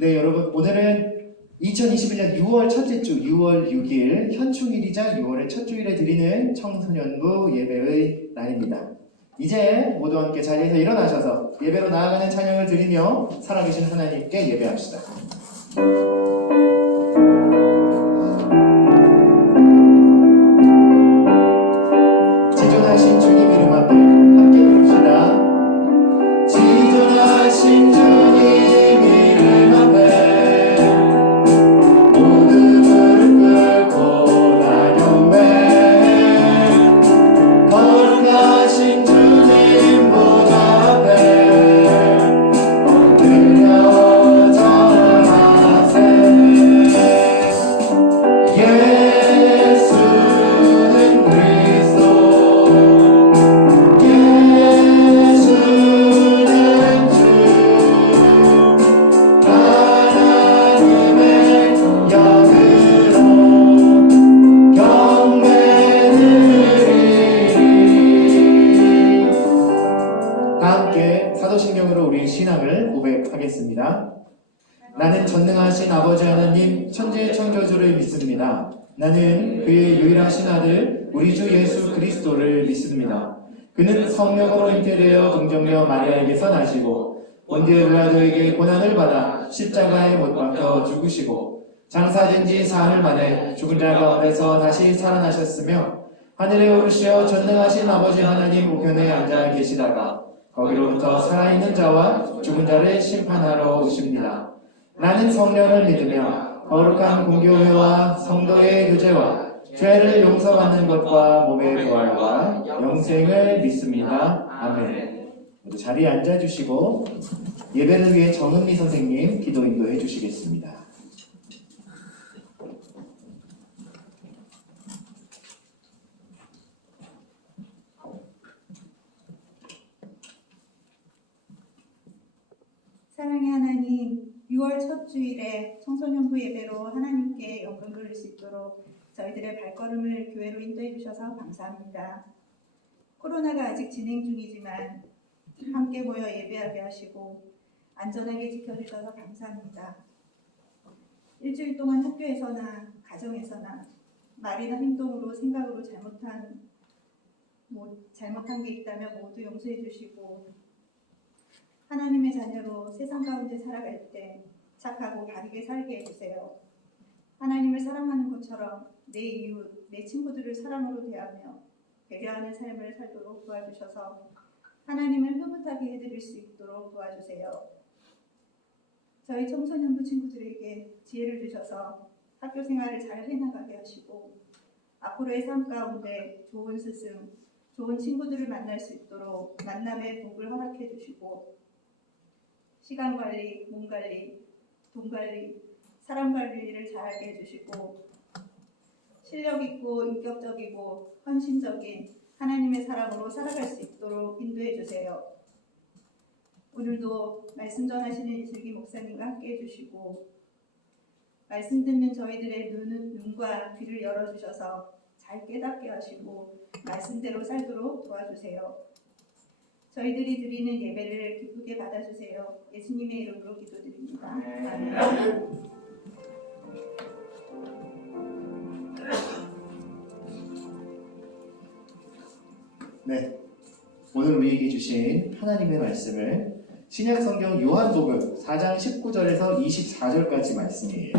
네, 여러분, 오늘은 2021년 6월 첫째 주 6월 6일 현충일이자 6월의 첫 주일에 드리는 청소년부 예배의 날입니다. 이제 모두 함께 자리에서 일어나셔서 예배로 나아가는 찬양을 드리며 살아계신 하나님께 예배합시다. 지존하신 주님 이름 앞에 함께 부릅시다. 지존하신 주님 이름 앞에 모두 무릎 꿇고 나경배 거룩하신 주님 보좌 앞에 엎드려 절하세. 예수는 그리스도 사도신경으로 우리 신앙을 고백하겠습니다. 나는 전능하신 아버지 하나님 천지의 창조주를 믿습니다. 나는 그의 유일하신 아들 우리 주 예수 그리스도를 믿습니다. 그는 성령으로 잉태되어 동정녀 마리아에게서 나시고 본디오 빌라도에게 고난을 받아 십자가에 못 박혀 죽으시고 장사된 지 사흘 만에 죽은 자 가운데서 다시 살아나셨으며 하늘에 오르시어 전능하신 아버지 하나님 우편에 앉아 계시다가 거기로부터 살아있는 자와 죽은 자를 심판하러 오십니다. 나는 성령을 믿으며 거룩한 공교회와 성도의 교제와 죄를 용서받는 것과 몸의 부활과 영생을 믿습니다. 아멘. 모두 자리에 앉아주시고 예배를 위해 정은미 선생님 기도 인도해 주시겠습니다. 사랑의 하나님, 6월 첫 주일에 청소년부 예배로 하나님께 영광 돌릴 수 있도록 저희들의 발걸음을 교회로 인도해 주셔서 감사합니다. 코로나가 아직 진행 중이지만 함께 모여 예배하게 하시고 안전하게 지켜주셔서 감사합니다. 일주일 동안 학교에서나 가정에서나 말이나 행동으로 생각으로 잘못한 게 있다면 모두 용서해 주시고 하나님의 자녀로 세상 가운데 살아갈 때 착하고 바르게 살게 해주세요. 하나님을 사랑하는 것처럼 내 이웃, 내 친구들을 사랑으로 대하며 배려하는 삶을 살도록 도와주셔서 하나님을 흐뭇하게 해드릴 수 있도록 도와주세요. 저희 청소년부 친구들에게 지혜를 주셔서 학교 생활을 잘 해나가게 하시고 앞으로의 삶 가운데 좋은 스승, 좋은 친구들을 만날 수 있도록 만남의 복을 허락해 주시고 시간 관리, 몸 관리, 돈 관리, 사람 관리를 잘하게 해주시고 실력 있고 인격적이고 헌신적인 하나님의 사람으로 살아갈 수 있도록 인도해 주세요. 오늘도 말씀 전하시는 이슬기 목사님과 함께 해주시고 말씀 듣는 저희들의 눈과 귀를 열어주셔서 잘 깨닫게 하시고 말씀대로 살도록 도와주세요. 저희들이 드리는 예배를 기쁘게 받아주세요. 예수님의 이름으로 기도드립니다. 아멘. 네, 오늘 우리에게 주신 하나님의 말씀을 신약성경 요한복음 4장 19절에서 24절까지 말씀이에요.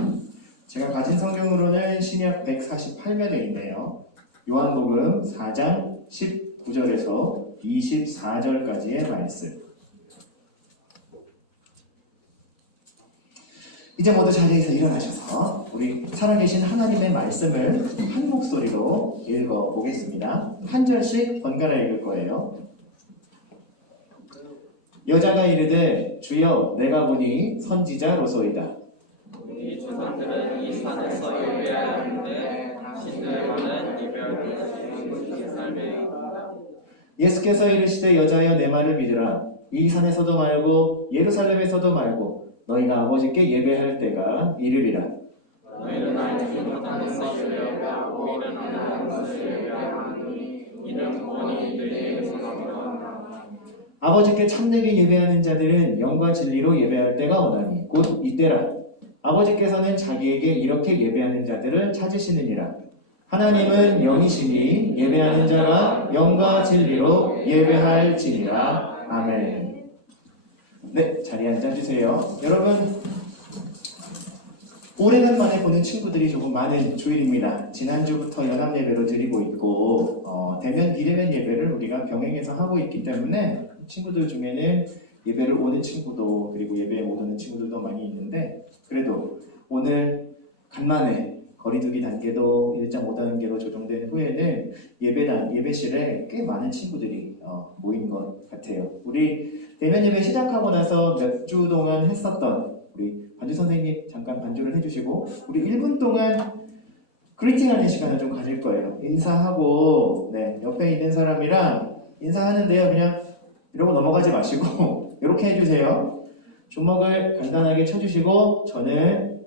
제가 가진 성경으로는 신약 148면에 있네요. 요한복음 4장 19절에서 24절까지의 말씀. 이제 모두 자리에서 일어나셔서 우리 살아계신 하나님의 말씀을 한 목소리로 읽어보겠습니다. 한 절씩 번갈아 읽을 거예요. 여자가 이르되 주여 내가 보니 선지자로소이다. 우리 조상들은 이 산에서 예배하였는데 당신들과는 이별이 삶에 예수께서 이르시되 여자여 내 말을 믿으라. 이 산에서도 말고 예루살렘에서도 말고 너희가 아버지께 예배할 때가 이르리라. 너희는 알지 못하는 것을 예배하고 이는 아는 것을 예배하니 이는 본이 너희에게서 나오나 아버지께 참되게 예배하는 자들은 영과 진리로 예배할 때가 오나니 곧 이때라. 아버지께서는 자기에게 이렇게 예배하는 자들을 찾으시느니라. 하나님은 영이시니 예배하는 자가 영과 진리로 예배할지니라. 아멘. 네, 자리에 앉아주세요. 여러분, 오래간만에 보는 친구들이 조금 많은 주일입니다. 지난주부터 연합예배로 드리고 있고 대면 비대면 예배를 우리가 병행해서 하고 있기 때문에 친구들 중에는 예배를 오는 친구도 그리고 예배에 못 오는 친구들도 많이 있는데, 그래도 오늘 간만에 거리두기 단계도 1.5단계로 조정된 후에는 예배실에 꽤 많은 친구들이 모인 것 같아요. 우리 대면 예배 시작하고 나서 몇 주 동안 했었던 우리 반주 선생님 잠깐 반주를 해주시고 우리 1분 동안 그리팅하는 시간을 좀 가질 거예요. 인사하고 옆에 있는 사람이랑 인사하는데요. 그냥 이러고 넘어가지 마시고 이렇게 해주세요. 주먹을 간단하게 쳐주시고 저는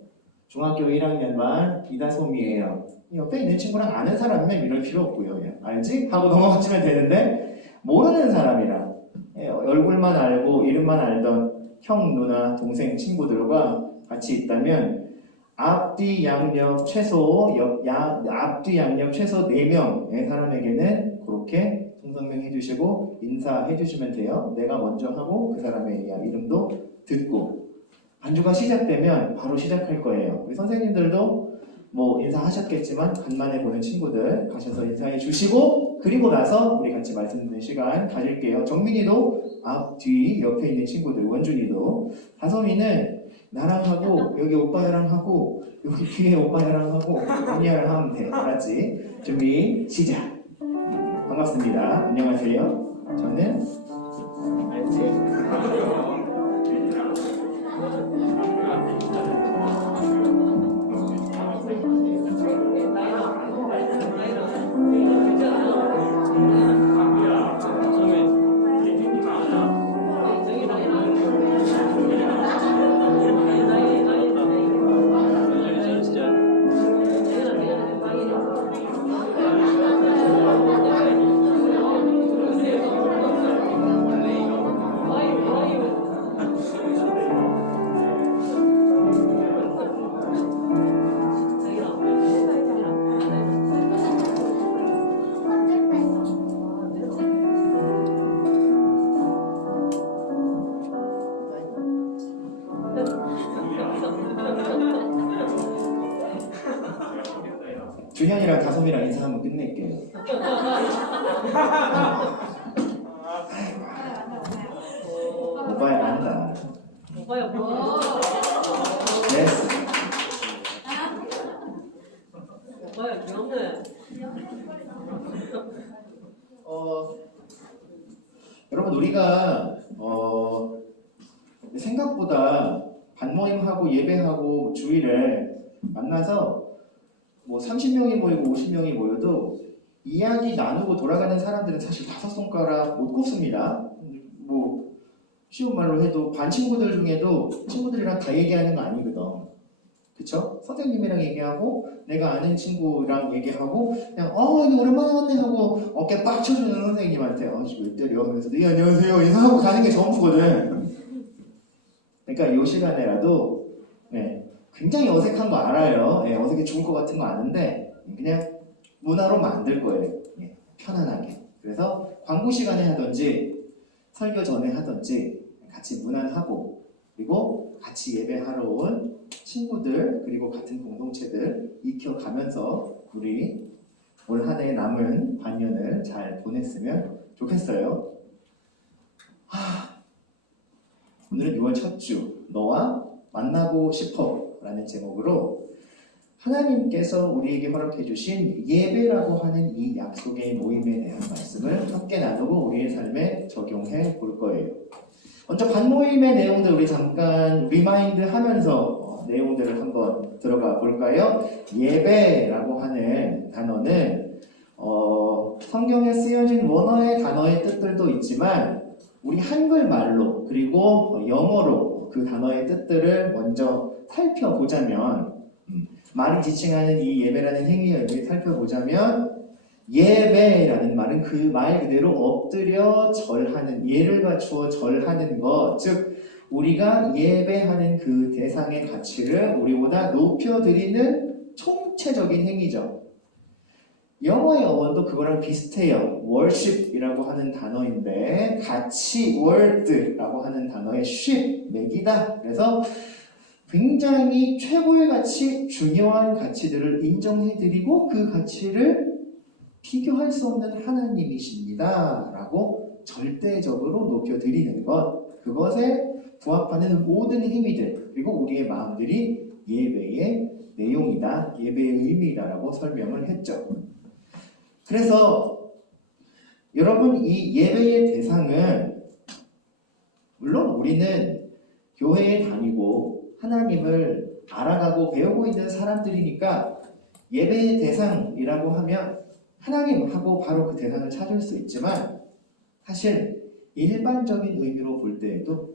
중학교 1학년반 이다솜이에요. 옆에 있는 친구랑 아는 사람이면 이럴 필요 없고요. 그냥 알지? 하고 넘어가시면 되는데 모르는 사람이랑 얼굴만 알고 이름만 알던 형, 누나, 동생, 친구들과 같이 있다면 앞뒤 양옆 최소 4명의 사람에게는 그렇게 통성명 해주시고 인사해 주시면 돼요. 내가 먼저 하고 그 사람의 이름도 듣고 반주가 시작되면 바로 시작할 거예요. 우리 선생님들도 뭐 인사하셨겠지만 간만에 보는 친구들 가셔서 인사해 주시고 그리고 나서 우리 같이 말씀 듣는 시간 가질게요. 정민이도 앞, 뒤, 옆에 있는 친구들, 원준이도, 다솜이는 나랑 하고 여기 오빠랑 하고 여기 뒤에 오빠랑 하고 언니랑 하면 돼. 알았지? 준비 시작. 반갑습니다. 안녕하세요. 저는 준현이랑 다솜이랑 인사하면 끝낼게요. 오빠야 안다. 오빠야 뭐? 네. 오빠야 귀엽네. 여러분 우리가 생각보다 반모임하고 예배하고 주일에 만나서 뭐 30명이 모이고 50명이 모여도 이야기 나누고 돌아가는 사람들은 사실 5손가락 못 꼽습니다. 뭐 쉬운 말로 해도 반 친구들 중에도 친구들이랑 다 얘기하는 거 아니거든. 그쵸? 선생님이랑 얘기하고 내가 아는 친구랑 얘기하고 그냥 오랜만에 왔네 하고 어깨 빡 쳐주는 선생님한테 지금 왜 때려? 그래서 네 안녕하세요 인사하고 가는 게 전부거든. 그러니까 이 시간에라도 굉장히 어색한 거 알아요. 어색해 죽을 것 같은 거 아는데 그냥 문화로 만들 거예요. 편안하게. 그래서 광고 시간에 하든지 설교 전에 하든지 같이 문안하고 그리고 같이 예배하러 온 친구들 그리고 같은 공동체들 익혀가면서 우리 올 한 해 남은 반년을 잘 보냈으면 좋겠어요. 오늘은 6월 첫 주 너와 만나고 싶어 라는 제목으로 하나님께서 우리에게 허락해 주신 예배라고 하는 이 약속의 모임에 대한 말씀을 함께 나누고 우리의 삶에 적용해 볼 거예요. 먼저 반모임의 내용들 우리 잠깐 리마인드 하면서 내용들을 한번 들어가 볼까요? 예배라고 하는 단어는 성경에 쓰여진 원어의 단어의 뜻들도 있지만 우리 한글말로 그리고 영어로 그 단어의 뜻들을 먼저 살펴보자면 말이 지칭하는 이 예배라는 행위의 의미를 살펴보자면 예배라는 말은 그 말 그대로 엎드려 절하는, 예를 갖추어 절하는 것, 즉 우리가 예배하는 그 대상의 가치를 우리보다 높여드리는 총체적인 행위죠. 영어의 어원도 그거랑 비슷해요. worship이라고 하는 단어인데 가치, word라고 하는 단어의 ship, 맥이다. 그래서 굉장히 최고의 가치, 중요한 가치들을 인정해드리고 그 가치를 비교할 수 없는 하나님이십니다. 라고 절대적으로 높여드리는 것, 그것에 부합하는 모든 행위들, 그리고 우리의 마음들이 예배의 내용이다, 예배의 의미다라고 설명을 했죠. 그래서 여러분, 이 예배의 대상은 물론 우리는 교회에 다니고 하나님을 알아가고 배우고 있는 사람들이니까 예배의 대상이라고 하면 하나님하고 바로 그 대상을 찾을 수 있지만, 사실 일반적인 의미로 볼 때에도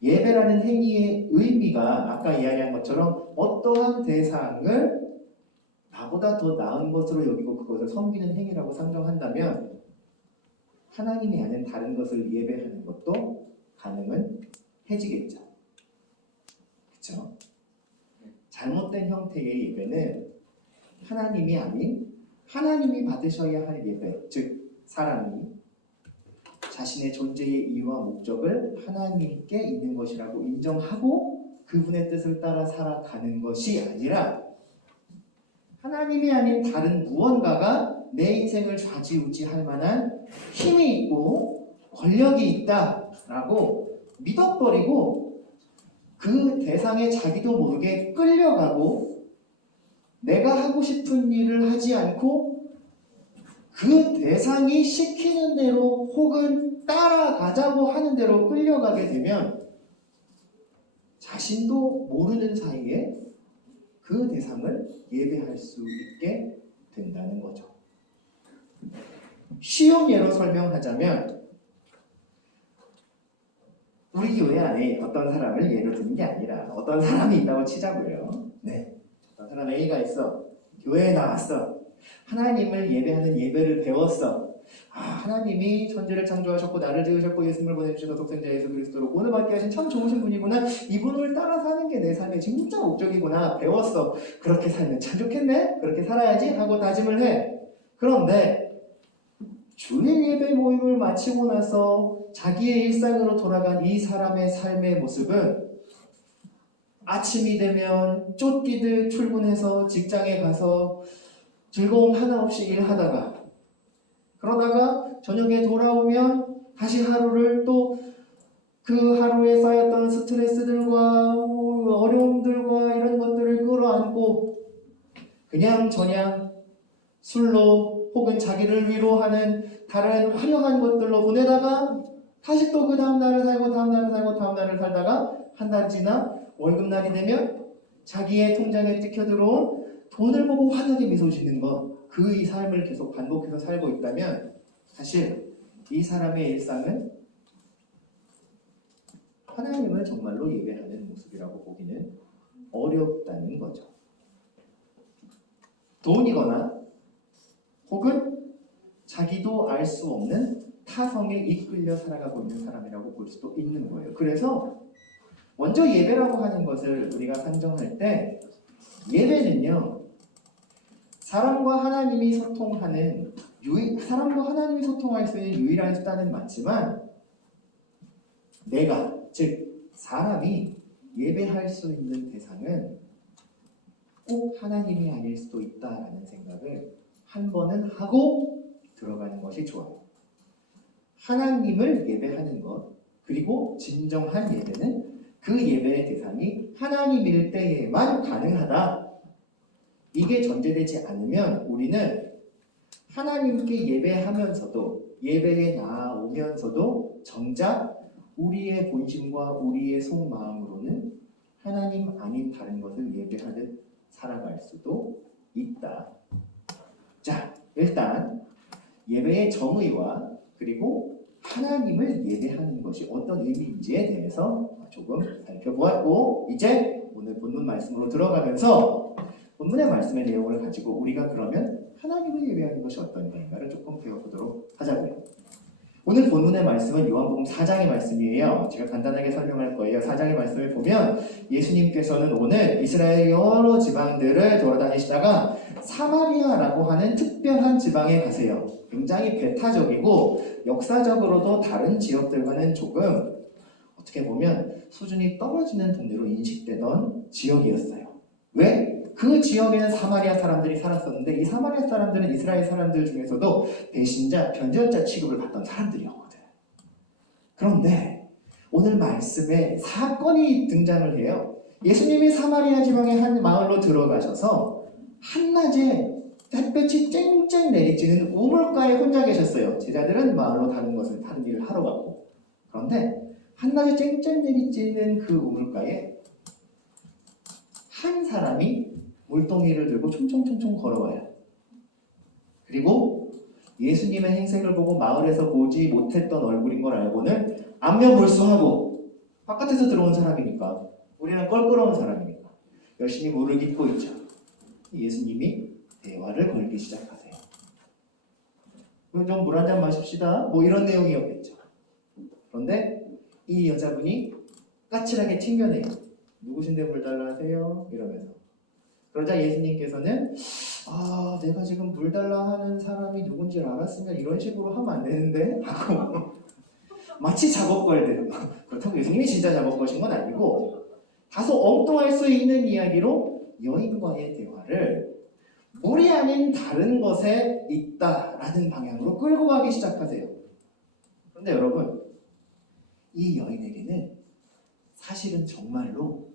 예배라는 행위의 의미가 아까 이야기한 것처럼 어떠한 대상을 나보다 더 나은 것으로 여기고 그것을 섬기는 행위라고 상정한다면 하나님이 아닌 다른 것을 예배하는 것도 가능은 해지겠죠. 그렇죠? 잘못된 형태의 예배는 하나님이 아닌 하나님이 받으셔야 할 예배, 즉 사람이 자신의 존재의 이유와 목적을 하나님께 있는 것이라고 인정하고 그분의 뜻을 따라 살아가는 것이 아니라 하나님이 아닌 다른 무언가가 내 인생을 좌지우지할 만한 힘이 있고 권력이 있다라고 믿어버리고 그 대상에 자기도 모르게 끌려가고 내가 하고 싶은 일을 하지 않고 그 대상이 시키는 대로 혹은 따라가자고 하는 대로 끌려가게 되면 자신도 모르는 사이에 그 대상을 예배할 수 있게 된다는 거죠. 쉬운 예로 설명하자면 우리 교회 안에 어떤 사람을 예로 드는 게 아니라 어떤 사람이 있다고 치자고요. 네, 어떤 사람 A가 있어. 교회에 나왔어. 하나님을 예배하는 예배를 배웠어. 하나님이 천지를 창조하셨고 나를 지으셨고 예수님을 보내주셔서 독생자 예수 그리스도로 구원을 받게 하신 참 좋으신 분이구나. 이분을 따라 사는 게 내 삶의 진짜 목적이구나. 배웠어. 그렇게 살면 참 좋겠네. 그렇게 살아야지 하고 다짐을 해. 그런데 주일 예배 모임을 마치고 나서 자기의 일상으로 돌아간 이 사람의 삶의 모습은 아침이 되면 쫓기듯 출근해서 직장에 가서 즐거움 하나 없이 일하다가 그러다가 저녁에 돌아오면 다시 하루를 또 그 하루에 쌓였던 스트레스들과 어려움들과 이런 것들을 끌어안고 그냥 저냥 술로 혹은 자기를 위로하는 다른 화려한 것들로 보내다가 다시 또 그 다음날을 살고 다음날을 살고 다음날을 살다가 한 달 지나 월급날이 되면 자기의 통장에 찍혀 들어온 돈을 보고 환하게 미소 짓는 것, 그 이 삶을 계속 반복해서 살고 있다면 사실 이 사람의 일상은 하나님을 정말로 예배하는 모습이라고 보기는 어렵다는 거죠. 돈이거나 혹은 자기도 알 수 없는 타성에 이끌려 살아가고 있는 사람이라고 볼 수도 있는 거예요. 그래서 먼저 예배라고 하는 것을 우리가 상정할 때 예배는요, 사람과 하나님이 소통하는 사람과 하나님이 소통할 수 있는 유일한 수단은 맞지만 내가, 즉 사람이 예배할 수 있는 대상은 꼭 하나님이 아닐 수도 있다라는 생각을 한 번은 하고 들어가는 것이 좋아요. 하나님을 예배하는 것, 그리고 진정한 예배는 그 예배의 대상이 하나님일 때에만 가능하다. 이게 전제되지 않으면 우리는 하나님께 예배하면서도 예배에 나아오면서도 정작 우리의 본심과 우리의 속마음으로는 하나님 아닌 다른 것을 예배하듯 살아갈 수도 있다. 자, 일단 예배의 정의와 그리고 하나님을 예배하는 것이 어떤 의미인지에 대해서 조금 살펴보았고 이제 오늘 본문 말씀으로 들어가면서 본문의 말씀의 내용을 가지고 우리가 그러면 하나님을 예배하는 것이 어떤 것인가를 조금 배워보도록 하자고요. 오늘 본문의 말씀은 요한복음 4장의 말씀이에요. 제가 간단하게 설명할 거예요. 4장의 말씀을 보면 예수님께서는 오늘 이스라엘 여러 지방들을 돌아다니시다가 사마리아라고 하는 특별한 지방에 가세요. 굉장히 배타적이고 역사적으로도 다른 지역들과는 조금 어떻게 보면 수준이 떨어지는 동네로 인식되던 지역이었어요. 왜? 그 지역에는 사마리아 사람들이 살았었는데 이 사마리아 사람들은 이스라엘 사람들 중에서도 배신자, 변절자 취급을 받던 사람들이었거든. 그런데 오늘 말씀에 사건이 등장을 해요. 예수님이 사마리아 지방의 한 마을로 들어가셔서 한낮에 햇볕이 쨍쨍 내리쬐는 우물가에 혼자 계셨어요. 제자들은 마을로 다른 일을 하러 갔고. 그런데 한낮에 쨍쨍 내리쬐는 그 우물가에 한 사람이 물동이를 들고 총총총총 걸어와요. 그리고 예수님의 행색을 보고 마을에서 보지 못했던 얼굴인 걸 알고는 안면몰수하고 바깥에서 들어온 사람이니까 우리는 껄끄러운 사람이니까 열심히 물을 깃고 있죠. 예수님이 대화를 걸기 시작하세요. 좀 물 한 잔 마십시다. 뭐 이런 내용이었겠죠. 그런데 이 여자분이 까칠하게 튕겨내요. 누구신데 물 달라 하세요? 이러면서. 그러자 예수님께서는 내가 지금 물 달라 하는 사람이 누군지 알았으면 이런 식으로 하면 안 되는데? 하고 마치 작업 걸듯. 그렇다고 예수님이 진짜 작업 거신 건 아니고 다소 엉뚱할 수 있는 이야기로 여인과의 대화를 물이 아닌 다른 것에 있다라는 방향으로 끌고 가기 시작하세요. 그런데 여러분, 이 여인에게는 사실은 정말로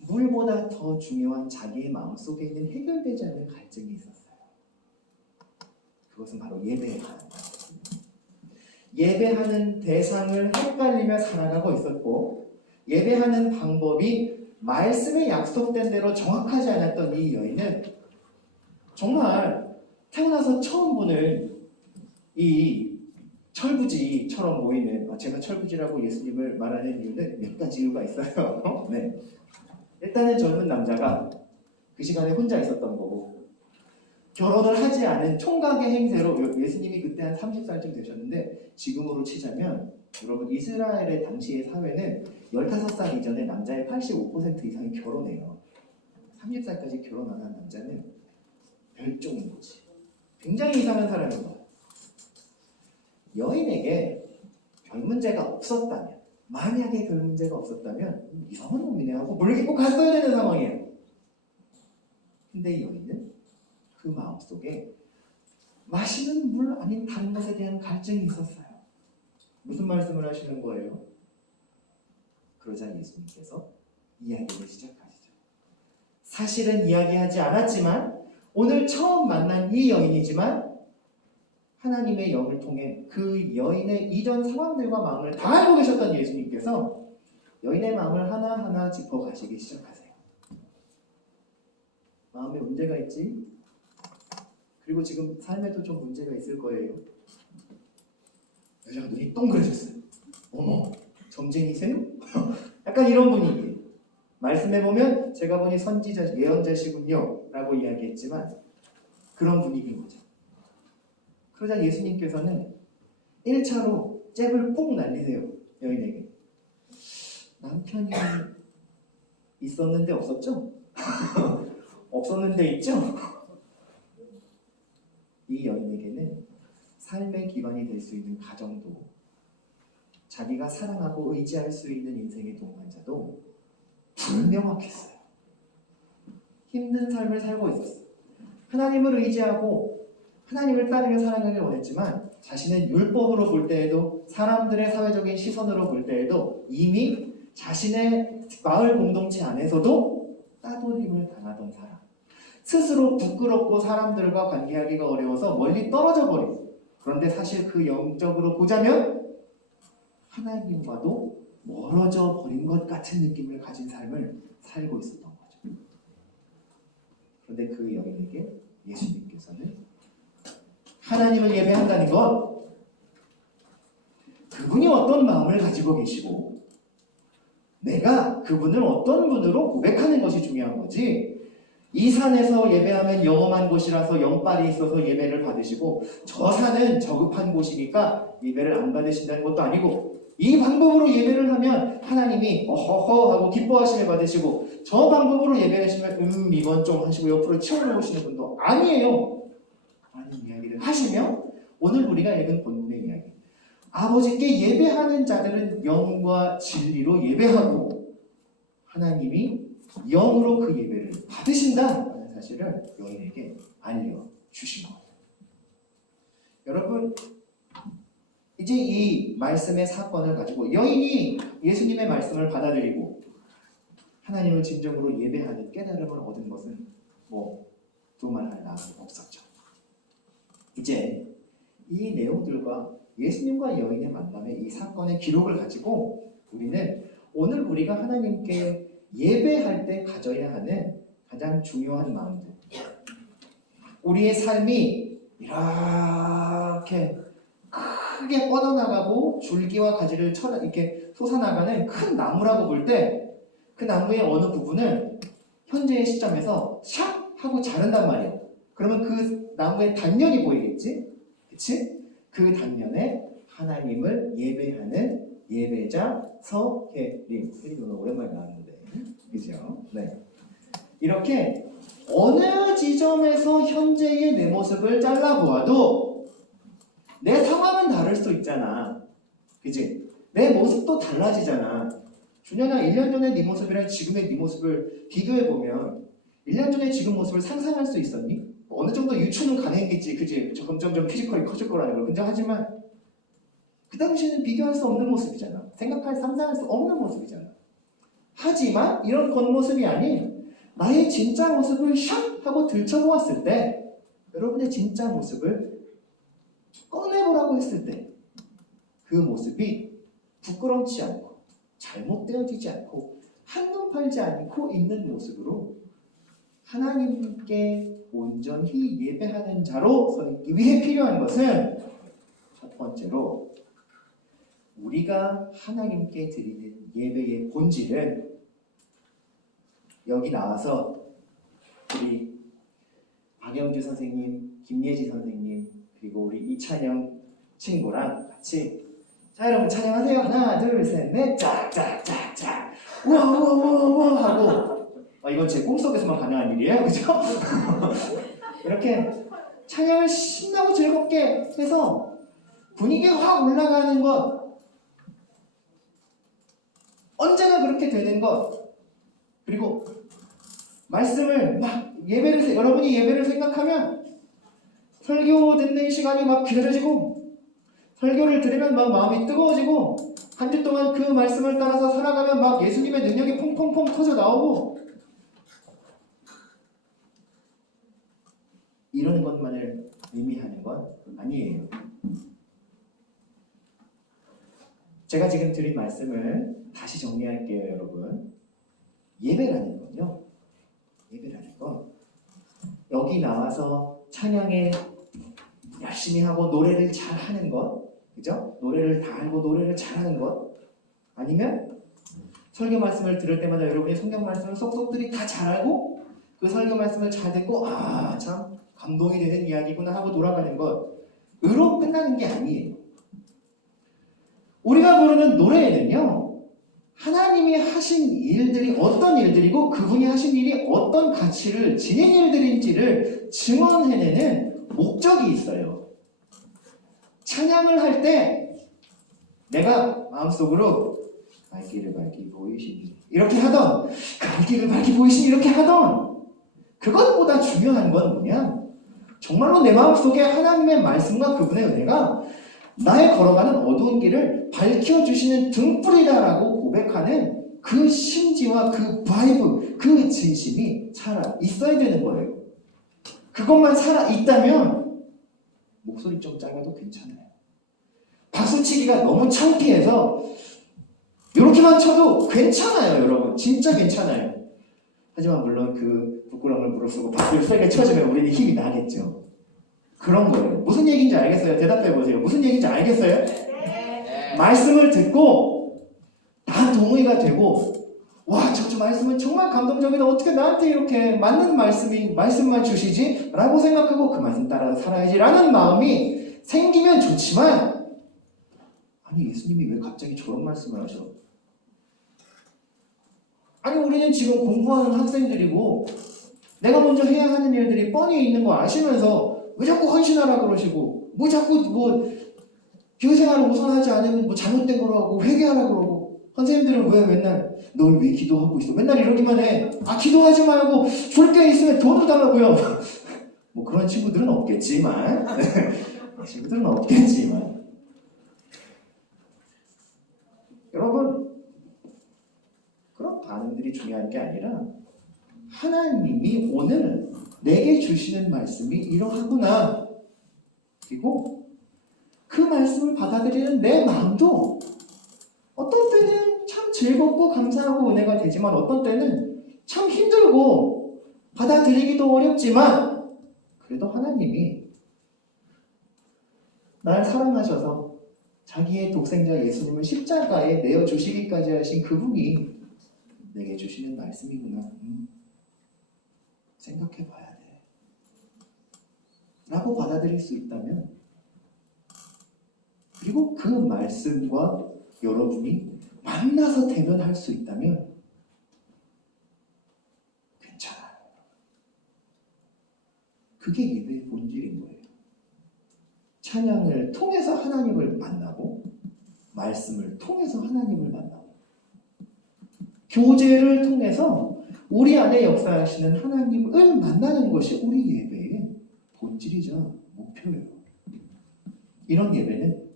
물보다 더 중요한 자기의 마음속에 있는 해결되지 않는 갈증이 있었어요. 그것은 바로 예배예요. 예배하는 대상을 헷갈리며 살아가고 있었고 예배하는 방법이 말씀에 약속된 대로 정확하지 않았던 이 여인은 정말 태어나서 처음 보는 이 철부지처럼 보이는, 제가 철부지라고 예수님을 말하는 이유는 몇 가지 이유가 있어요. 네. 일단은 젊은 남자가 그 시간에 혼자 있었던 거고 결혼을 하지 않은 총각의 행세로 예수님이 그때 한 30살쯤 되셨는데 지금으로 치자면 여러분 이스라엘의 당시의 사회는 15살 이전에 남자의 85% 이상이 결혼해요. 30살까지 결혼 안 한 남자는 별종인 거지. 굉장히 이상한 사람인 거예요. 여인에게 별 문제가 없었다면, 만약에 별 문제가 없었다면 이상한 놈이네 하고 물기고 갔어야 되는 상황이에요. 근데 이 여인은 그 마음속에 마시는 물 아닌 다른 것에 대한 갈증이 있었어요. 무슨 말씀을 하시는 거예요? 그러자 예수님께서 이야기를 시작하시죠. 사실은 이야기하지 않았지만 오늘 처음 만난 이 여인이지만 하나님의 영을 통해 그 여인의 이전 상황들과 마음을 다 알고 계셨던 예수님께서 여인의 마음을 하나하나 짚어가시기 시작하세요. 마음에 문제가 있지? 그리고 지금 삶에도 좀 문제가 있을 거예요. 여자가 눈이 동그래졌어요. 어머, 점쟁이세요? 약간 이런 분위기예요. 말씀해보면 제가 보니 선지자, 예언자시군요 라고 이야기했지만 그런 분위기인 거죠. 그러자 예수님께서는 1차로 잽을 뽕 날리세요. 여인에게. 남편이 있었는데 없었죠? 없었는데 있죠? 이 여인에게는 삶의 기반이 될 수 있는 가정도, 자기가 사랑하고 의지할 수 있는 인생의 동반자도 불명확했어요. 힘든 삶을 살고 있었어요. 하나님을 의지하고 하나님을 따르며 살아가길 원했지만 자신은 율법으로 볼 때에도 사람들의 사회적인 시선으로 볼 때에도 이미 자신의 마을 공동체 안에서도 따돌림을 당하던 사람, 스스로 부끄럽고 사람들과 관계하기가 어려워서 멀리 떨어져 버린, 그런데 사실 그 영적으로 보자면 하나님과도 멀어져 버린 것 같은 느낌을 가진 삶을 살고 있었던 거죠. 그런데 그 여인에게 예수님께서는 하나님을 예배한다는 것, 그분이 어떤 마음을 가지고 계시고 내가 그분을 어떤 분으로 고백하는 것이 중요한 거지, 이 산에서 예배하면 영험한 곳이라서 영빨이 있어서 예배를 받으시고 저 산은 저급한 곳이니까 예배를 안 받으신다는 것도 아니고 이 방법으로 예배를 하면 하나님이 어허허 하고 기뻐하심을 받으시고 저 방법으로 예배하시면 이건 좀 하시고 옆으로 치워놓으시는 분도 아니에요. 라는 이야기를 하시며 오늘 우리가 읽은 본문의 이야기, 아버지께 예배하는 자들은 영과 진리로 예배하고 하나님이 영으로 그 예배를 받으신다는 사실을 여인에게 알려주신 거예요. 여러분, 이제 이 말씀의 사건을 가지고 여인이 예수님의 말씀을 받아들이고 하나님을 진정으로 예배하는 깨달음을 얻은 것은 두말할 나위 없었죠. 이제 이 내용들과 예수님과 여인의 만남의 이 사건의 기록을 가지고 우리는 오늘 우리가 하나님께 예배할 때 가져야 하는 가장 중요한 마음들, 우리의 삶이 이렇게 크게 뻗어나가고 줄기와 가지를 이렇게 솟아나가는 큰 나무라고 볼 때 그 나무의 어느 부분을 현재의 시점에서 샥 하고 자른단 말이에요. 그러면 그 나무의 단면이 보이겠지? 그치? 그 단면에 하나님을 예배하는 예배자 서혜림. 혜림은 오랜만에 나왔는데. 그죠? 네. 이렇게 어느 지점에서 현재의 내 모습을 잘라보아도 내 상황은 다를 수 있잖아. 그치? 내 모습도 달라지잖아. 준현아, 1년 전에 네 모습이랑 지금의 네 모습을 비교해보면 1년 전에 지금 모습을 상상할 수 있었니? 어느 정도 유추는 가능했겠지. 그치? 점점점 피지컬이 커질 거라는 걸. 근데 하지만 그 당시에는 비교할 수 없는 모습이잖아. 상상할 수 없는 모습이잖아. 하지만 이런 겉모습이 아닌 나의 진짜 모습을 샥 하고 들춰보았을 때, 여러분의 진짜 모습을 꺼내보라고 했을 때 그 모습이 부끄럽지 않고 잘못되어지지 않고 한눈 팔지 않고 있는 모습으로 하나님께 온전히 예배하는 자로 서기 위해 필요한 것은 첫 번째로 우리가 하나님께 드리는 예배의 본질은 여기 나와서 우리 박영주 선생님, 김예지 선생님, 그리고 우리 이찬영 친구랑 같이 자 여러분 찬양하세요. 하나 둘 셋 넷 짝짝짝짝 우와우와우와 하고 이건 제 꿈속에서만 가능한 일이에요. 그죠? 이렇게 찬양을 신나고 즐겁게 해서 분위기가 확 올라가는 것, 언제나 그렇게 되는 것, 그리고 말씀을 막 여러분이 예배를 생각하면 설교 듣는 시간이 막 길어지고 설교를 들으면 막 마음이 뜨거워지고 한 주 동안 그 말씀을 따라서 살아가면 막 예수님의 능력이 퐁퐁퐁 터져 나오고 이런 것만을 의미하는 건 아니에요. 제가 지금 드린 말씀을 다시 정리할게요, 여러분. 예배라는 건요. 예배라는 건 여기 나와서 찬양에 열심히 하고 노래를 잘 하는 것, 그죠? 노래를 다 알고 노래를 잘하는 것, 아니면 설교 말씀을 들을 때마다 여러분이 성경 말씀을 쏙쏙들이 다 잘 알고 그 설교 말씀을 잘 듣고 참 감동이 되는 이야기구나 하고 돌아가는 것으로 끝나는 게 아니에요. 우리가 부르는 노래에는요, 하나님이 하신 일들이 어떤 일들이고 그분이 하신 일이 어떤 가치를 지닌 일들인지를 증언해내는 목적이 있어요. 찬양을 할 때 내가 마음속으로 갈 길을 밝히 보이시니 이렇게 하던, 갈 길을 밝히 보이시니 이렇게 하던, 그것보다 중요한 건 뭐냐? 정말로 내 마음속에 하나님의 말씀과 그분의 은혜가 나의 걸어가는 어두운 길을 밝혀주시는 등불이다라고 고백하는 그 심지와 그 바이브, 그 진심이 살아 있어야 되는 거예요. 그것만 살아 있다면 목소리 좀 작아도 괜찮아요. 박수치기가 너무 창피해서 이렇게만 쳐도 괜찮아요, 여러분. 진짜 괜찮아요. 하지만 물론 그 부끄러움을 무릅쓰고 박수를 세게 쳐주면 우리는 힘이 나겠죠. 그런 거예요. 무슨 얘기인지 알겠어요? 대답해보세요. 무슨 얘기인지 알겠어요? 네. 말씀을 듣고 다 동의가 되고 와, 저 말씀은 정말 감동적이다. 어떻게 나한테 이렇게 맞는 말씀만 주시지? 라고 생각하고 그 말씀 따라 살아야지 라는 마음이 생기면 좋지만, 아니, 예수님이 왜 갑자기 저런 말씀을 하셔? 아니, 우리는 지금 공부하는 학생들이고 내가 먼저 해야 하는 일들이 뻔히 있는 거 아시면서 왜 자꾸 헌신하라 그러시고, 뭐 자꾸 교회생활을 우선하지 않으면 잘못된 거라고 하고 회개하라 그러고, 선생님들은 왜 맨날 널 왜 기도하고 있어? 맨날 이러기만 해. 기도하지 말고 줄 게 있으면 돈을 달라고요. 뭐 그런 친구들은 없겠지만 여러분, 그런 반응들이 중요한 게 아니라 하나님이 오늘 내게 주시는 말씀이 이러하구나, 그리고 그 말씀을 받아들이는 내 마음도 어떤 때는 참 즐겁고 감사하고 은혜가 되지만 어떤 때는 참 힘들고 받아들이기도 어렵지만, 그래도 하나님이 날 사랑하셔서 자기의 독생자 예수님을 십자가에 내어주시기까지 하신 그분이 내게 주시는 말씀이구나, 생각해 봐야 돼 라고 받아들일 수 있다면, 그리고 그 말씀과 여러분이 만나서 대면할 수 있다면 괜찮아요. 그게 예배의 본질인 거예요. 찬양을 통해서 하나님을 만나고, 말씀을 통해서 하나님을 만나고, 교제를 통해서 우리 안에 역사하시는 하나님을 만나는 것이 우리 예배의 본질이자 목표예요. 이런 예배는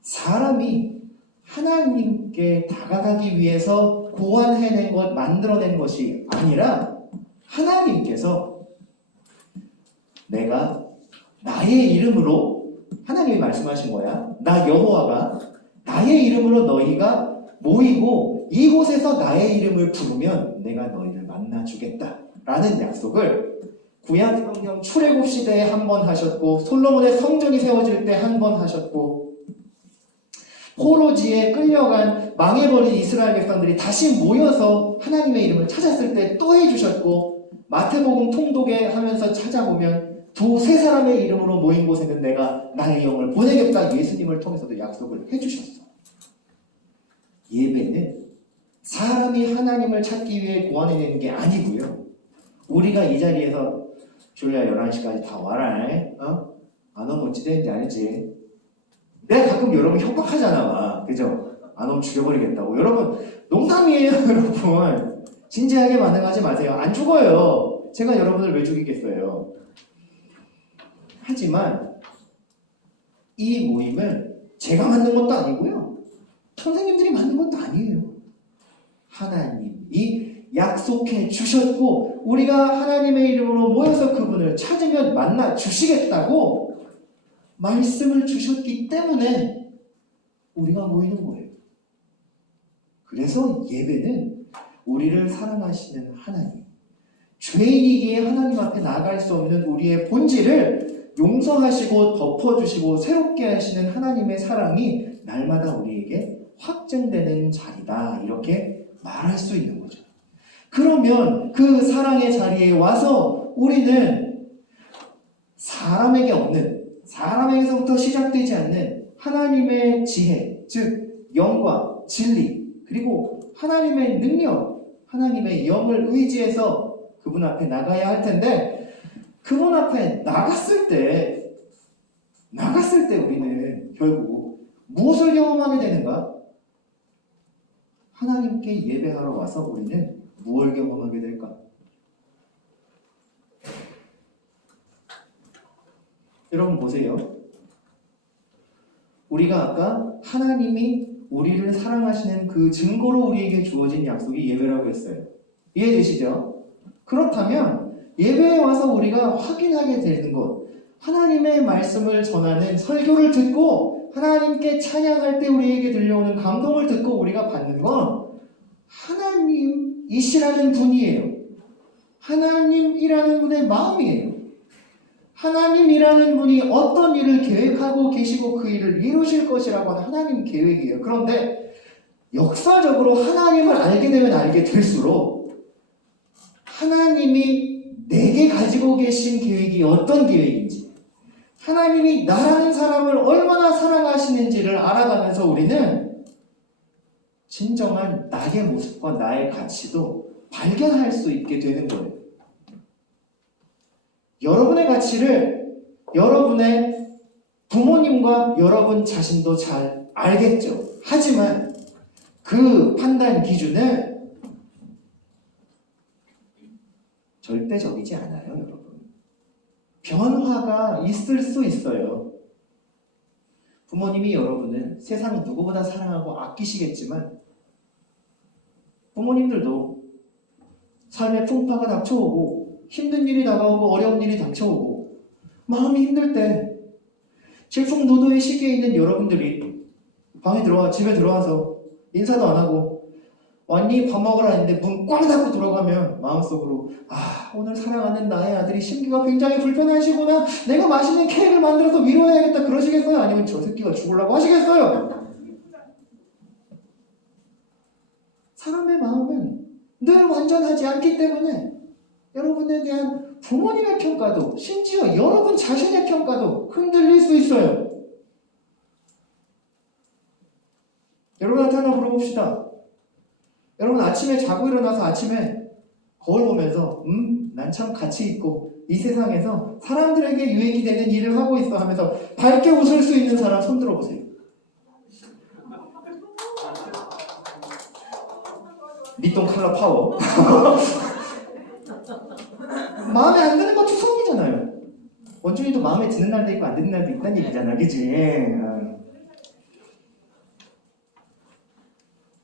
사람이 하나님께 다가가기 위해서 고안해낸 것, 만들어낸 것이 아니라 하나님께서 내가 나의 이름으로, 하나님이 말씀하신 거야. 나 여호와가 나의 이름으로 너희가 모이고 이곳에서 나의 이름을 부르면 내가 너희를 만나주겠다 라는 약속을 구약성경 출애굽 시대에 한 번 하셨고, 솔로몬의 성전이 세워질 때 한 번 하셨고, 포로지에 끌려간 망해버린 이스라엘 백성들이 다시 모여서 하나님의 이름을 찾았을 때 또 해주셨고, 마태복음 통독에 하면서 찾아보면 두세 사람의 이름으로 모인 곳에는 내가 나의 영을 보내겠다, 예수님을 통해서도 약속을 해주셨어. 예배는 사람이 하나님을 찾기 위해 고안해내는 게 아니고요, 우리가 이 자리에서 줄리아 11시까지 다 와라, 안 오면 어찌 되는지 알지? 내가 가끔 여러분 협박하잖아, 막. 그죠? 안 오면 죽여버리겠다고. 여러분, 농담이에요, 여러분. 진지하게 반응하지 마세요. 안 죽어요. 제가 여러분을 왜 죽이겠어요? 하지만 이 모임을 제가 만든 것도 아니고요, 선생님들이 만든 것도 아니에요. 하나님이 약속해 주셨고, 우리가 하나님의 이름으로 모여서 그분을 찾으면 만나 주시겠다고 말씀을 주셨기 때문에 우리가 모이는 거예요. 그래서 예배는 우리를 사랑하시는 하나님, 죄인이기에 하나님 앞에 나아갈 수 없는 우리의 본질을 용서하시고 덮어주시고 새롭게 하시는 하나님의 사랑이 날마다 우리에게 확증되는 자리다, 이렇게 말할 수 있는 거죠. 그러면 그 사랑의 자리에 와서 우리는 사람에게 없는, 사람에게서부터 시작되지 않는 하나님의 지혜, 즉 영광, 진리, 그리고 하나님의 능력, 하나님의 영을 의지해서 그분 앞에 나가야 할 텐데, 그분 앞에 나갔을 때 우리는 결국 무엇을 경험하게 되는가? 하나님께 예배하러 와서 우리는 무엇을 경험하게 될까? 여러분 보세요. 우리가 아까 하나님이 우리를 사랑하시는 그 증거로 우리에게 주어진 약속이 예배라고 했어요. 이해되시죠? 그렇다면 예배에 와서 우리가 확인하게 되는 것, 하나님의 말씀을 전하는 설교를 듣고 하나님께 찬양할 때 우리에게 들려오는 감동을 듣고 우리가 받는 건 하나님이시라는 분이에요. 하나님이라는 분의 마음이에요. 하나님이라는 분이 어떤 일을 계획하고 계시고 그 일을 이루실 것이라고 하는 하나님 계획이에요. 그런데 역사적으로 하나님을 알게 되면 알게 될수록 하나님이 내게 가지고 계신 계획이 어떤 계획인지, 하나님이 나라는 사람을 얼마나 사랑하시는지를 알아가면서 우리는 진정한 나의 모습과 나의 가치도 발견할 수 있게 되는 거예요. 여러분의 가치를 여러분의 부모님과 여러분 자신도 잘 알겠죠. 하지만 그 판단 기준은 절대적이지 않아요, 여러분. 변화가 있을 수 있어요. 부모님이 여러분을 세상 누구보다 사랑하고 아끼시겠지만 부모님들도 삶의 풍파가 닥쳐오고 힘든 일이 다가오고 어려운 일이 닥쳐오고 마음이 힘들 때 질풍노도의 시기에 있는 여러분들이 집에 들어와서 인사도 안 하고 왔니? 밥 먹으라 했는데 문 꽝 닫고 들어가면 마음속으로 오늘 사랑하는 나의 아들이 심기가 굉장히 불편하시구나, 내가 맛있는 케이크를 만들어서 위로해야겠다 그러시겠어요? 아니면 저 새끼가 죽으려고 하시겠어요? 사람의 마음은 늘 완전하지 않기 때문에 여러분에 대한 부모님의 평가도, 심지어 여러분 자신의 평가도 흔들릴 수 있어요. 여러분한테 하나 물어봅시다. 여러분 아침에 자고 일어나서 아침에 거울 보면서 난 참 가치 있고 이 세상에서 사람들에게 유익이 되는 일을 하고 있어 하면서 밝게 웃을 수 있는 사람 손 들어보세요. 니똥 칼라 파워. 마음에 안 드는 건 투성이잖아요. 원준이도 마음에 드는 날도 있고 안 드는 날도 있다는 얘기잖아, 그치?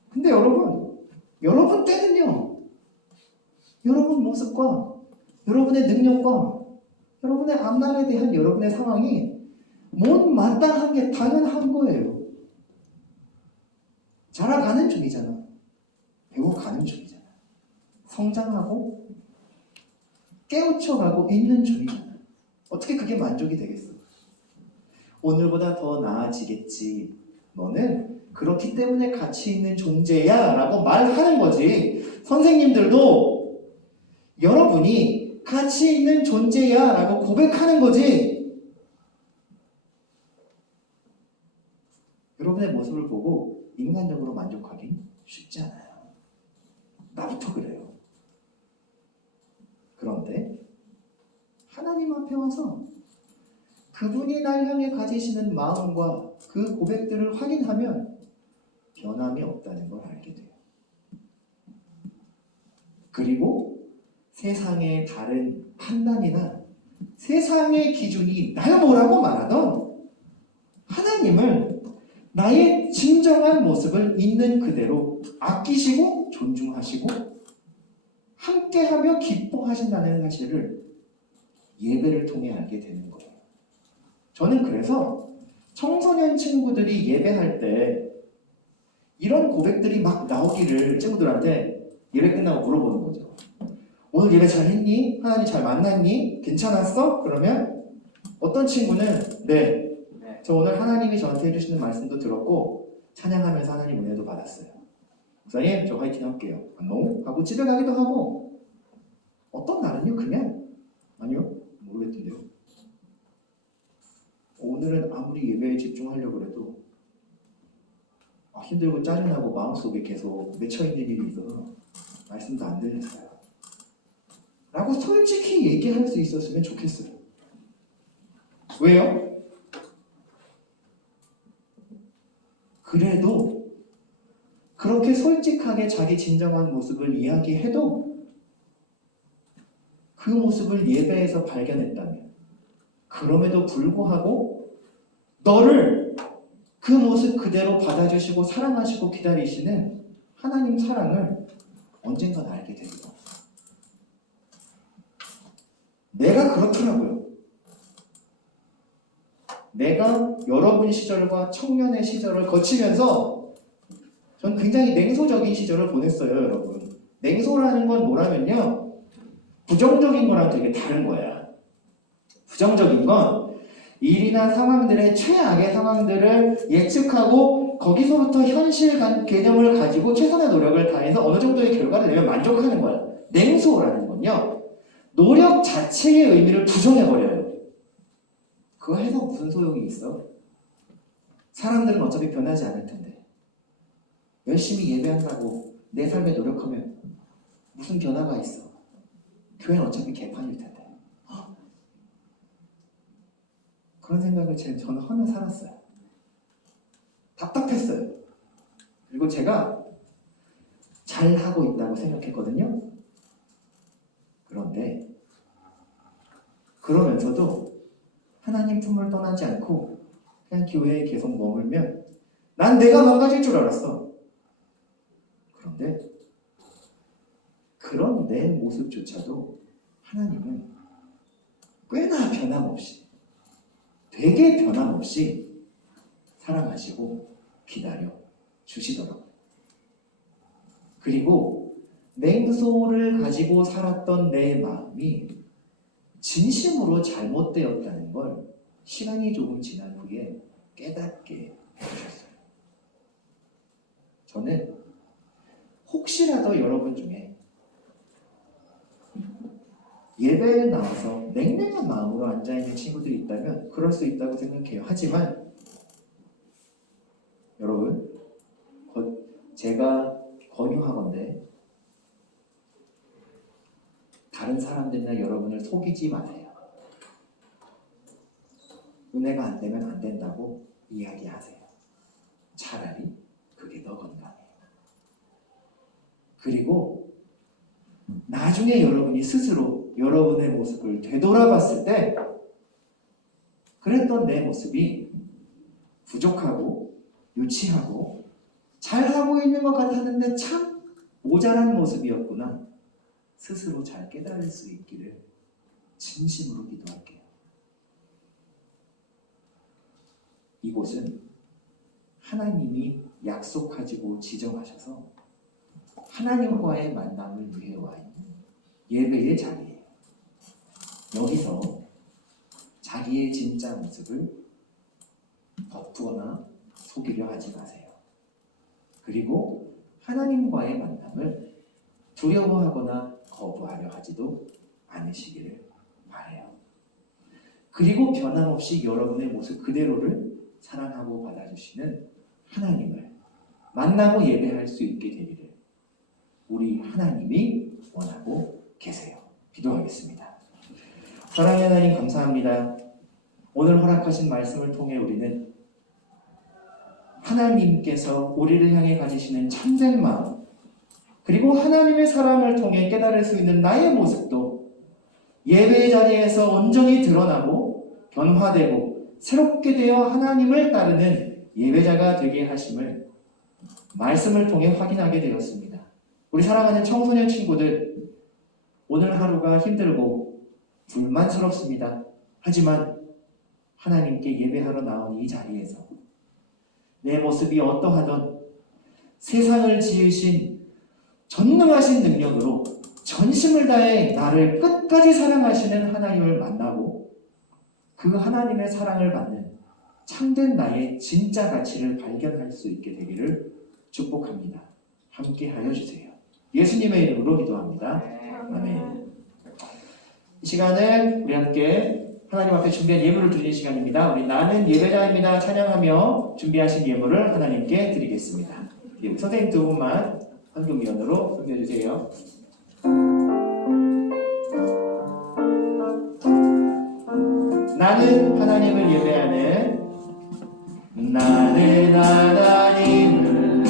근데 여러분 때는요, 여러분 모습과 여러분의 능력과 여러분의 앞날에 대한 여러분의 상황이 못마땅한 게 당연한 거예요. 자라가는 중이잖아. 배워가는 중이잖아. 성장하고 깨우쳐가고 있는 중이잖아. 어떻게 그게 만족이 되겠어? 오늘보다 더 나아지겠지. 너는 그렇기 때문에 가치 있는 존재야 라고 말하는 거지. 선생님들도 여러분이 가치 있는 존재야 라고 고백하는 거지. 여러분의 모습을 보고 인간적으로 만족하기 쉽지 않아요. 나부터 그래요. 그런데 하나님 앞에 와서 그분이 날 향해 가지시는 마음과 그 고백들을 확인하면 변함이 없다는 걸 알게 돼요. 그리고 세상의 다른 판단이나 세상의 기준이 날 뭐라고 말하던 하나님은 나의 진정한 모습을 있는 그대로 아끼시고 존중하시고 함께하며 기뻐하신다는 사실을 예배를 통해 알게 되는 거예요. 저는 그래서 청소년 친구들이 예배할 때 이런 고백들이 막 나오기를 친구들한테 예배 끝나고 물어보는 거죠. 오늘 예배 잘 했니? 하나님 잘 만났니? 괜찮았어? 그러면 어떤 친구는 네, 저 오늘 하나님이 저한테 해주시는 말씀도 들었고 찬양하면서 하나님 은혜도 받았어요. 목사님 저 화이팅 할게요. 안녕? 하고 집에 가기도 하고, 어떤 날은요 그냥 아니요 모르겠던데요. 오늘은 아무리 예배에 집중하려고 해도 힘들고 짜증나고 마음속에 계속 맺혀있는 일이 있어서 말씀도 안 들렸어요 라고 솔직히 얘기할 수 있었으면 좋겠어요. 왜요? 그래도 그렇게 솔직하게 자기 진정한 모습을 이야기해도 그 모습을 예배에서 발견했다면, 그럼에도 불구하고 너를 그 모습 그대로 받아주시고 사랑하시고 기다리시는 하나님 사랑을 언젠간 알게 됩니다. 내가 그렇더라고요. 내가 여러분 시절과 청년의 시절을 거치면서 전 굉장히 냉소적인 시절을 보냈어요, 여러분. 냉소라는 건 뭐라면요, 부정적인 거랑 되게 다른 거야. 부정적인 건 일이나 상황들의 최악의 상황들을 예측하고 그리고 거기서부터 현실 개념을 가지고 최선의 노력을 다해서 어느 정도의 결과를 내면 만족하는 거야. 냉소라는 건요, 노력 자체의 의미를 부정해버려요. 그거 해서 무슨 소용이 있어? 사람들은 어차피 변하지 않을 텐데. 열심히 예배한다고 내 삶에 노력하면 무슨 변화가 있어? 교회는 어차피 개판일 텐데. 그런 생각을 저는 하며 살았어요. 답답했어요. 그리고 제가 잘하고 있다고 생각했거든요. 그런데 그러면서도 하나님 품을 떠나지 않고 그냥 교회에 계속 머물면 난 내가 망가질 줄 알았어. 그런데 그런 내 모습조차도 하나님은 꽤나 변함없이, 되게 변함없이 사랑하시고 기다려 주시더라고요. 그리고 냉소를 가지고 살았던 내 마음이 진심으로 잘못되었다는 걸 시간이 조금 지난 후에 깨닫게 해주셨어요. 저는 혹시라도 여러분 중에 예배에 나와서 냉랭한 마음으로 앉아있는 친구들이 있다면 그럴 수 있다고 생각해요. 하지만 여러분, 제가 권유하건대 다른 사람들이나 여러분을 속이지 마세요. 은혜가 안 되면 안 된다고 이야기하세요. 차라리 그게 더 건강해요. 그리고 나중에 여러분이 스스로 여러분의 모습을 되돌아봤을 때 그랬던 내 모습이 부족하고 유치하고 잘하고 있는 것 같았는데 참 모자란 모습이었구나, 스스로 잘 깨달을 수 있기를 진심으로 기도할게요. 이곳은 하나님이 약속하시고 지정하셔서 하나님과의 만남을 위해 와 있는 예배의 자리예요. 여기서 자기의 진짜 모습을 덮거나 속이려 하지 마세요. 그리고 하나님과의 만남을 두려워하거나 거부하려 하지도 않으시기를 바라요. 그리고 변함없이 여러분의 모습 그대로를 사랑하고 받아주시는 하나님을 만나고 예배할 수 있게 되기를 우리 하나님이 원하고 계세요. 기도하겠습니다. 사랑의 하나님, 감사합니다. 오늘 허락하신 말씀을 통해 우리는 하나님께서 우리를 향해 가지시는 참된 마음, 그리고 하나님의 사랑을 통해 깨달을 수 있는 나의 모습도 예배의 자리에서 온전히 드러나고 변화되고 새롭게 되어 하나님을 따르는 예배자가 되게 하심을 말씀을 통해 확인하게 되었습니다. 우리 사랑하는 청소년 친구들, 오늘 하루가 힘들고 불만스럽습니다. 하지만 하나님께 예배하러 나온 이 자리에서 내 모습이 어떠하던 세상을 지으신 전능하신 능력으로 전심을 다해 나를 끝까지 사랑하시는 하나님을 만나고 그 하나님의 사랑을 받는 참된 나의 진짜 가치를 발견할 수 있게 되기를 축복합니다. 함께 하여 주세요. 예수님의 이름으로 기도합니다. 아멘. 이 시간은 우리 함께 하나님 앞에 준비한 예물을 드리는 시간입니다. 우리 나는 예배자입니다 찬양하며 준비하신 예물을 하나님께 드리겠습니다. 선생님 두 분만 헌금위원으로 섬겨주세요. 나는 하나님을 예배하는, 나는 하나님을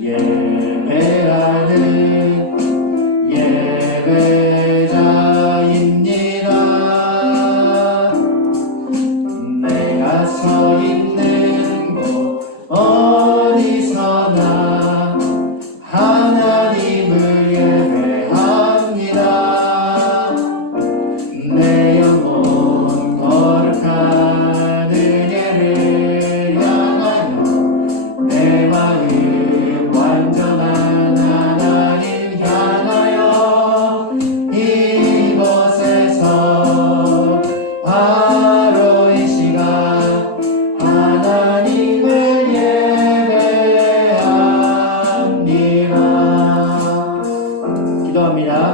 예배하는 예배자입니다. 내가 서 있는 곳 어디서나 하나님을 예배합니다. 내 영혼 거룩한 은혜를 향하여 내 마음 완전한 하나님 향하여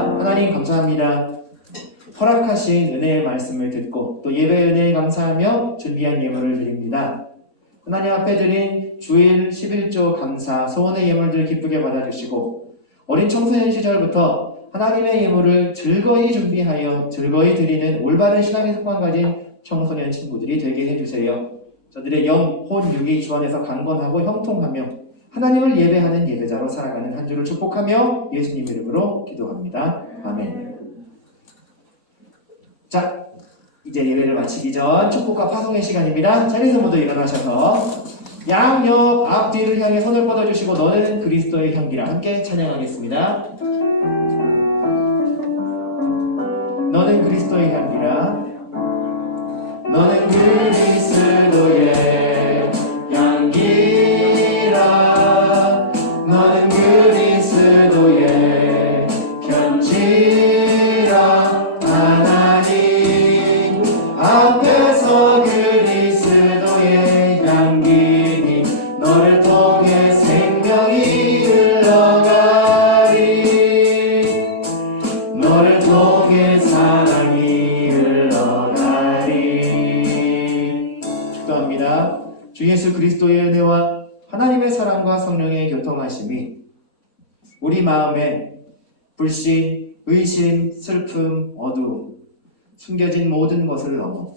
기도합니다. 하나님 감사합니다. 허락하신 은혜의 말씀을 듣고 또 예배 은혜에 감사하며 준비한 예물을 드립니다. 하나님 앞에 드린 주일 11조 감사 소원의 예물들 기쁘게 받아주시고 어린 청소년 시절부터 하나님의 예물을 즐거이 준비하여 즐거이 드리는 올바른 신앙의 습관 가진 청소년 친구들이 되게 해주세요. 저들의 영, 혼, 육이 주 안에서 강건하고 형통하며 하나님을 예배하는 예배자로 살아가는 한 주를 축복하며 예수님 이름으로 기도합니다. 아멘. 자, 이제 예배를 마치기 전 축복과 파송의 시간입니다. 자리에서 모두 일어나셔서 양옆 앞뒤를 향해 손을 뻗어주시고 너는 그리스도의 향기라 함께 찬양하겠습니다. 너는 그리스도의 향기라. 너는 그리스도의 향기라. 너는 그리스도의 편지라. 하나님 앞에서 그리스도의 향기니 너를 통해 생명이 흘러가리. 너를 통해 사랑이 흘러가리. 축도합니다. 주 예수 그리스도의 은혜와 하나님의 사랑과 성령의 교통하심이 우리 마음에 불신, 의심, 슬픔, 어두움, 숨겨진 모든 것을 넘어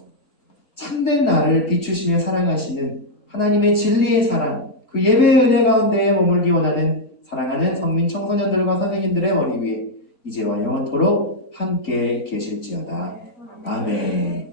참된 나를 비추시며 사랑하시는 하나님의 진리의 사랑, 그 예배의 은혜 가운데에 머물기 원하는 사랑하는 성민 청소년들과 선생님들의 머리 위에 이제와 영원토록 함께 계실지어다. 아멘.